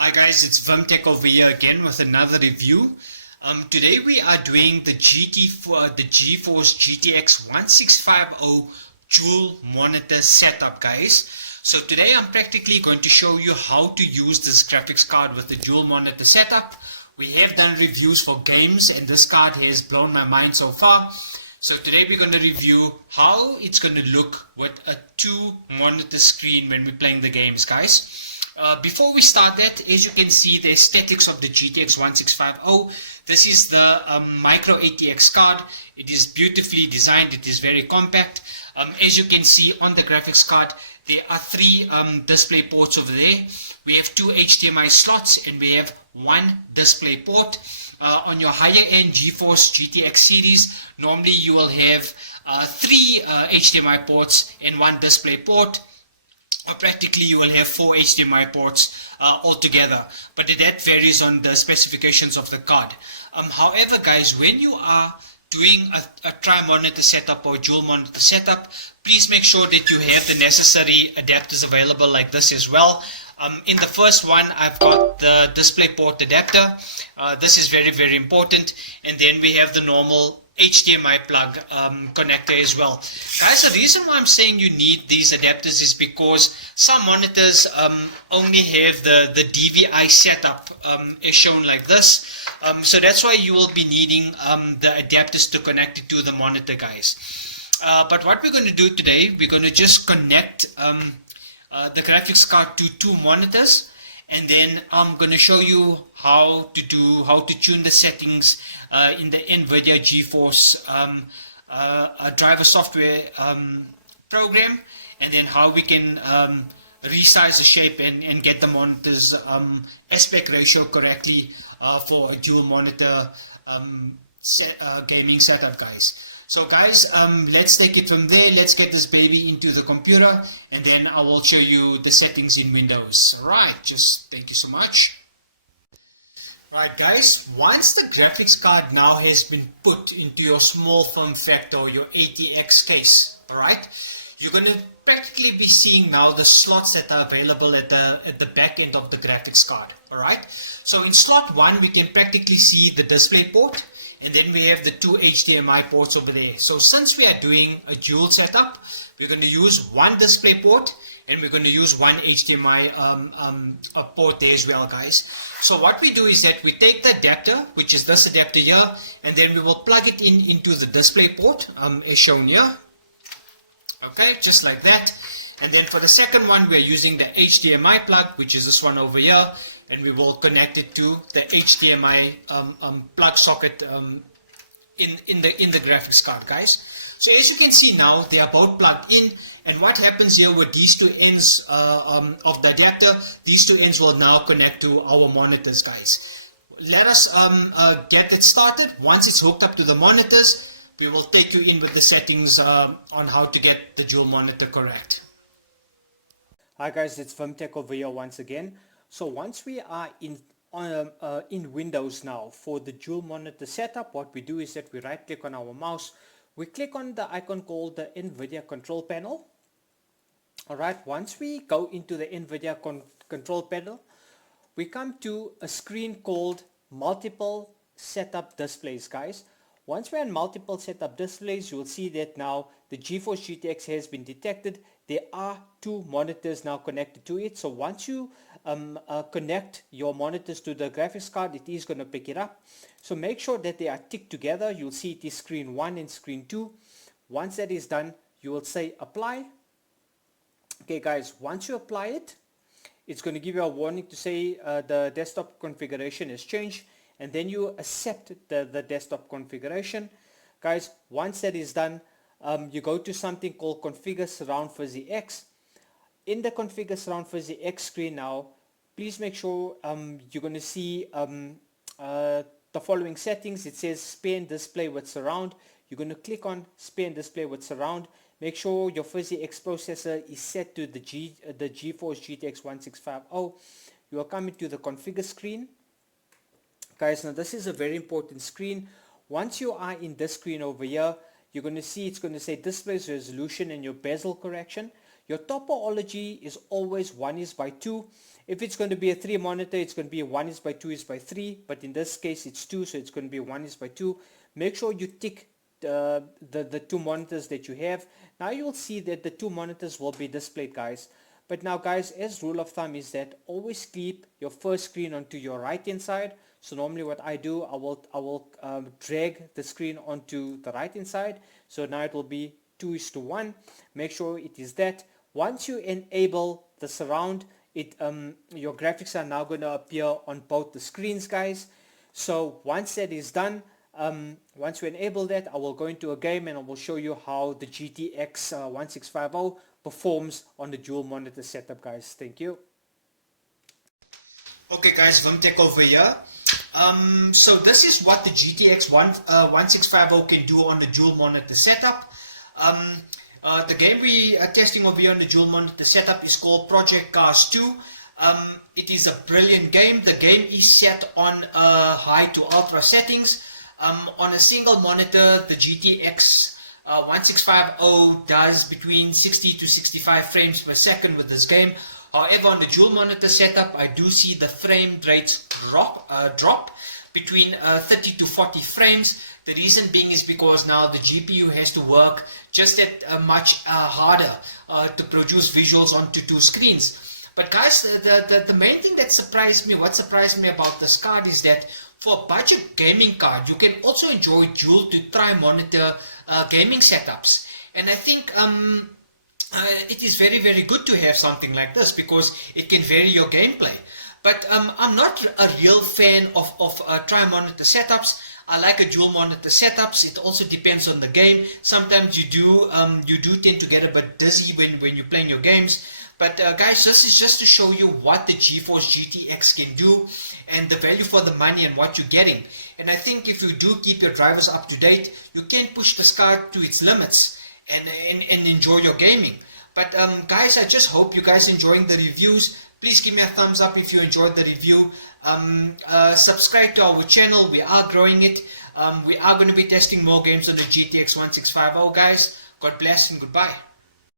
Hi guys, it's Vimtech over here again with another review. Today we are doing the GeForce GTX 1650 dual monitor setup, guys. So today I'm practically going to show you how to use this graphics card with the dual monitor setup. We have done reviews for games and this card has blown my mind so far. So today we're going to review how it's going to look with a two monitor screen when we're playing the games, guys. Before we start that, as you can see the aesthetics of the GTX 1650. This is the micro ATX card. It is beautifully designed. It is very compact. As you can see on the graphics card, there are three display ports over there. We have two HDMI slots and we have one display port. On your higher end GeForce GTX series, normally you will have three HDMI ports and one display port. Practically you will have four HDMI ports altogether, but that varies on the specifications of the card. However guys, when you are doing a tri-monitor setup or dual monitor setup, please make sure that you have the necessary adapters available like this as well. In the first one I've got the display port adapter. This is very important, and then we have the normal HDMI plug connector as well. Guys, the reason why I'm saying you need these adapters is because some monitors only have the DVI setup as shown like this. So that's why you will be needing the adapters to connect it to the monitor, guys. But what we're going to do today, we're going to just connect the graphics card to two monitors, and then I'm going to show you how to tune the settings in the NVIDIA GeForce driver software program, and then how we can resize the shape and get the monitor's aspect ratio correctly for a dual monitor gaming setup, guys. So guys, let's take it from there. Let's get this baby into the computer, and then I will show you the settings in Windows. Alright, just thank you so much. Right guys, once the graphics card now has been put into your small form factor or your ATX case, alright, you're going to practically be seeing now the slots that are available at the back end of the graphics card. Alright, so in slot 1 we can practically see the display port, and then we have the two HDMI ports over there. So since we are doing a dual setup, we're going to use one display port and we're going to use one HDMI port there as well, guys. So what we do is that we take the adapter, which is this adapter here, and then we will plug it into the display port as shown here. Okay, just like that. And then for the second one, we are using the HDMI plug, which is this one over here, and we will connect it to the HDMI plug socket in the graphics card, guys. So as you can see now, they are both plugged in, and what happens here with these two ends of the adapter, these two ends will now connect to our monitors, guys. Let us get it started. Once it's hooked up to the monitors, we will take you in with the settings on how to get the dual monitor correct. Hi guys, it's Vimtech over here once again. So once we are in Windows now for the dual monitor setup, what we do is that we right click on our mouse, we click on the icon called the NVIDIA control panel. Alright, once we go into the NVIDIA control panel, we come to a screen called multiple setup displays, guys. Once we're in multiple setup displays, you will see that now the GeForce GTX has been detected. There are two monitors now connected to it. So once you connect your monitors to the graphics card, it is going to pick it up. So make sure that they are ticked together. You'll see it is screen 1 and screen 2. Once that is done, you will say apply. Okay guys, once you apply it, it's going to give you a warning to say the desktop configuration has changed, and then you accept the desktop configuration. Guys, once that is done, you go to something called Configure Surround Fuzzy X. In the Configure Surround Fuzzy X screen now, please make sure you're going to see the following settings. It says Spare and Display with Surround. You're going to click on Spare and Display with Surround. Make sure your Fuzzy X processor is set to the GeForce GTX 1650. You will come into the Configure screen. Guys, now this is a very important screen. Once you are in this screen over here, you're going to see it's going to say Display Resolution and your bezel correction. your topology is always 1:2. If it's going to be a 3 monitor, it's going to be 1:2:3, but in this case it's 2, so it's going to be 1:2. Make sure you tick the two monitors that you have. Now you'll see that the two monitors will be displayed, guys. But now, guys, as rule of thumb is that always keep your first screen onto your right hand side. So normally what I do, I will drag the screen onto the right hand side. So now it will be 2:1. Make sure it is that. Once you enable the surround, your graphics are now going to appear on both the screens, guys. So once that is done, once we enable that, I will go into a game and I will show you how the GTX 1650 performs on the dual monitor setup, guys. Thank you. Okay guys, Vimtech over here. So this is what the GTX 1650 can do on the dual monitor setup. The game we are testing over here on the dual monitor setup is called Project Cars 2. It is a brilliant game. The game is set on high to ultra settings. On a single monitor, the GTX 1650 does between 60 to 65 frames per second with this game. However, on the dual monitor setup, I do see the frame rates drop between 30 to 40 frames. The reason being is because now the GPU has to work just that much harder to produce visuals onto two screens. But guys, the main thing that surprised me, what surprised me about this card is that for a budget gaming card, you can also enjoy dual to tri-monitor gaming setups. And I think it is very, very good to have something like this because it can vary your gameplay. But I'm not a real fan of tri-monitor setups. I like a dual monitor setups. It also depends on the game. Sometimes you do tend to get a bit dizzy when you're playing your games. But guys, this is just to show you what the GeForce GTX can do and the value for the money and what you're getting. And I think if you do keep your drivers up to date, you can push this card to its limits and enjoy your gaming. But guys, I just hope you guys enjoying the reviews. Please give me a thumbs up if you enjoyed the review. Subscribe to our channel. We are growing it. We are going to be testing more games on the GTX 1650, guys. God bless and goodbye.